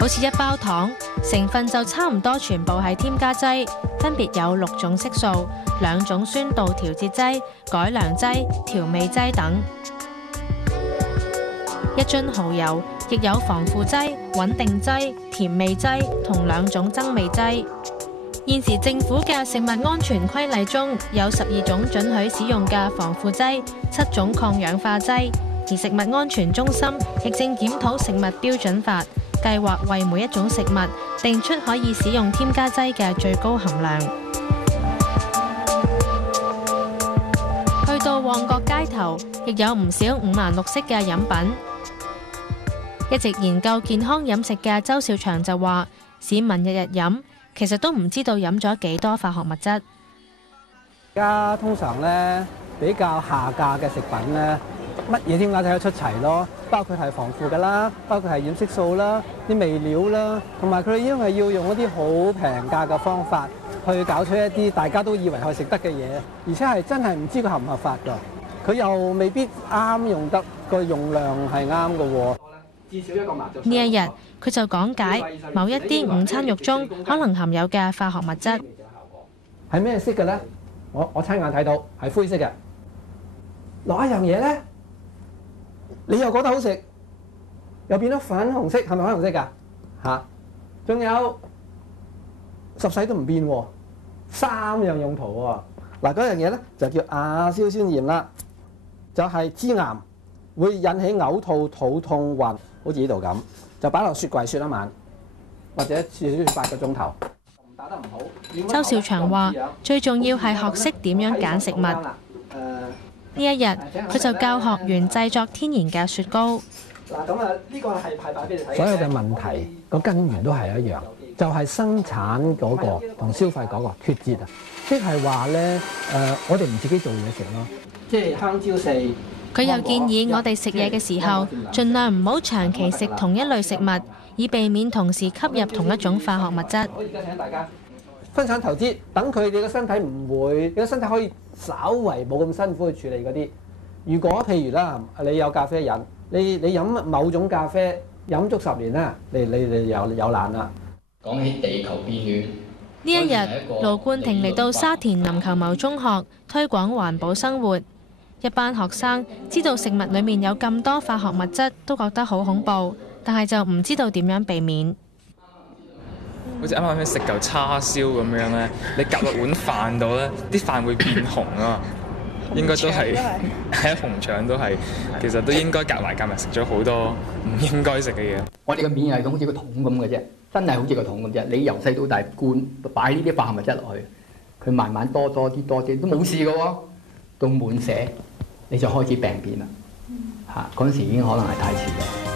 好似一包糖，成分就差唔多全部係添加劑，分別有6種色素、2種酸度調節劑、改良劑、調味劑等。一樽蠔油亦有防腐劑、穩定劑、甜味劑同2種增味劑。現時政府嘅食物安全規例中有12種准許使用嘅防腐劑、7種抗氧化劑，而食物安全中心亦正檢討食物標準法，計劃為每一種食物定出可以使用添加劑嘅最高含量。去到旺角街頭，亦有唔少五顏六色嘅飲品。一直研究健康飲食嘅周兆祥就話，市民日日飲，其實都唔知道飲咗幾多化學物質。而家通常咧比較下架嘅食品咧，乜嘢添加劑都出齊咯，包括係防腐㗎啦，包括係染色素啦、啲味料啦，同埋佢哋因為要用一啲好平價嘅方法去搞出一啲大家都以為係食得嘅嘢，而且係真係唔知佢合唔合法㗎，佢又未必啱用得，個用量係啱嘅喎。至少一個麻醬。呢一日佢就講解某一啲午餐肉中可能含有嘅化學物質。係咩色嘅咧？我親眼睇到係灰色嘅。落一樣嘢咧，你又覺得好食，又變咗粉紅色，係咪粉紅色㗎？嚇！仲有十世都唔變喎，3樣用途喎。嗱，嗰樣嘢咧就叫亞硝酸鹽啦，就係致癌，會引起嘔吐、肚痛、暈。好似呢度咁，就擺落雪櫃雪一晚，或者雪8個鐘頭。打得唔好。周兆祥話：最重要係學識點樣揀食物。呢一日佢就教學員製作天然嘅雪糕。嗱咁啊，呢個係派俾你睇。所有嘅問題個根源都係一樣，就係生產嗰個同消費嗰個脫節啊！即係話咧，我哋唔自己做嘢食咯，即係香蕉四。佢又建議我哋食嘢嘅時候，盡量唔好長期食同一類食物，以避免同時吸入同一種化學物質。我而家請大家分享投資，等佢哋嘅身體唔會，你個身體可以稍為冇咁辛苦去處理嗰啲。如果譬如啦，你有咖啡飲，你飲某種咖啡飲足10年啦，你有難啦。講起地球變暖，呢一日盧冠廷嚟到沙田林球茂中學推廣環保生活。一班學生知道食物裡面有咁多化學物質，都覺得好恐怖，但係就唔知道點樣避免。好似啱啱食嚿叉燒咁樣咧，你夾落碗飯度咧，啲飯會變紅啊！應該都係喺紅腸都係，其實都應該夾埋食咗好多唔應該食嘅嘢。我哋嘅免疫系統好似個桶咁嘅啫，真係好似個桶咁啫。你由細到大灌擺呢啲化學物質落去，佢慢慢多啲都冇事嘅喎，到滿瀉你就開始病變啦。嗰陣時已經可能係太遲啦。